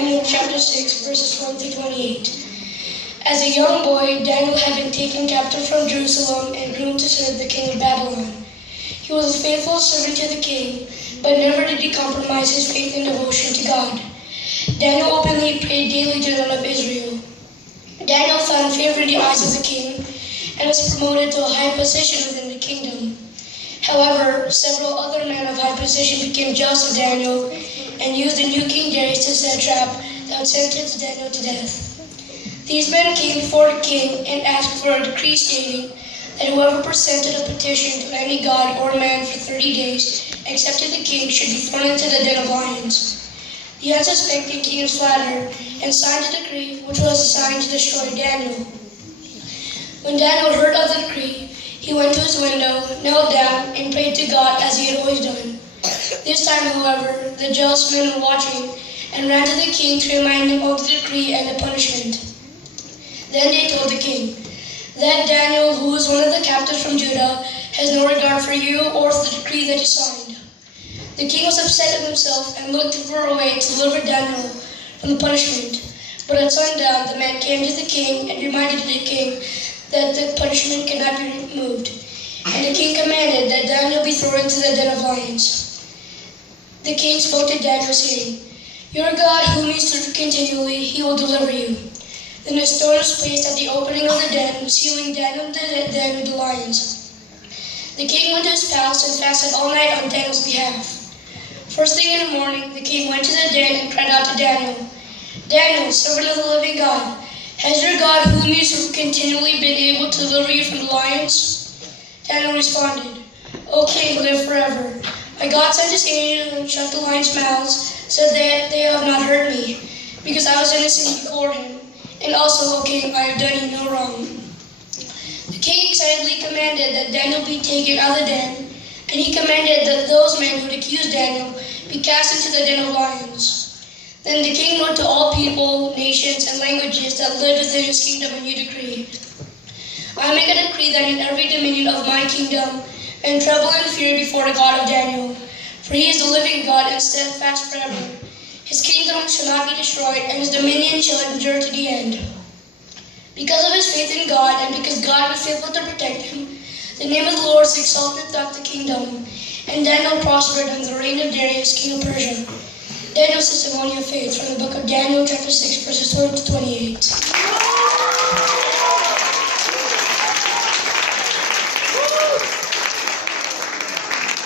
Daniel chapter 6, verses 1 to 28. As a young boy, Daniel had been taken captive from Jerusalem and groomed to serve the king of Babylon. He was a faithful servant to the king, but never did he compromise his faith and devotion to God. Daniel openly prayed daily to the God of Israel. Daniel found favor in the eyes of the king and was promoted to a high position within the kingdom. However, several other men of high position became jealous of Daniel and used the new King Darius to set a trap that would sentence Daniel to death. These men came before the king and asked for a decree stating that whoever presented a petition to any god or man for 30 days, excepting the king, should be thrown into the den of lions. The unsuspecting king was flattered and signed a decree which was assigned to destroy Daniel. When Daniel heard of the decree, he went to his window, knelt down, and prayed to God as he had always done. This time, however, the jealous men were watching and ran to the king to remind him of the decree and the punishment. Then they told the king, "That Daniel, who is one of the captives from Judah, has no regard for you or for the decree that you signed." The king was upset with himself and looked for a way to deliver Daniel from the punishment. But at sundown, the men came to the king and reminded the king that the punishment could not be removed. And the king commanded that Daniel be thrown into the den of lions. The king spoke to Daniel, saying, "Your God, whom you serve continually, he will deliver you." Then a stone was placed at the opening of the den, sealing Daniel in the den with the lions. The king went to his palace and fasted all night on Daniel's behalf. First thing in the morning, the king went to the den and cried out to Daniel, "Daniel, servant of the living God, has your God, whom you serve continually, been able to deliver you from the lions?" Daniel responded, "O king, live forever. My God sent his angel and shut the lions' mouths, so that they have not hurt me, because I was innocent before him. And also, O king, I have done you no wrong." The king excitedly commanded that Daniel be taken out of the den, and he commanded that those men who had accused Daniel be cast into the den of lions. Then the king wrote to all people, nations, and languages that lived within his kingdom a new decree. "I make a decree that in every dominion of my kingdom, men tremble and fear before the God of Daniel, for he is the living God and steadfast forever. His kingdom shall not be destroyed, and his dominion shall endure to the end." Because of his faith in God, and because God was faithful to protect him, the name of the Lord was exalted throughout the kingdom, and Daniel prospered under the reign of Darius, king of Persia. Daniel's testimony of faith from the book of Daniel chapter 6, verses 1 to 28.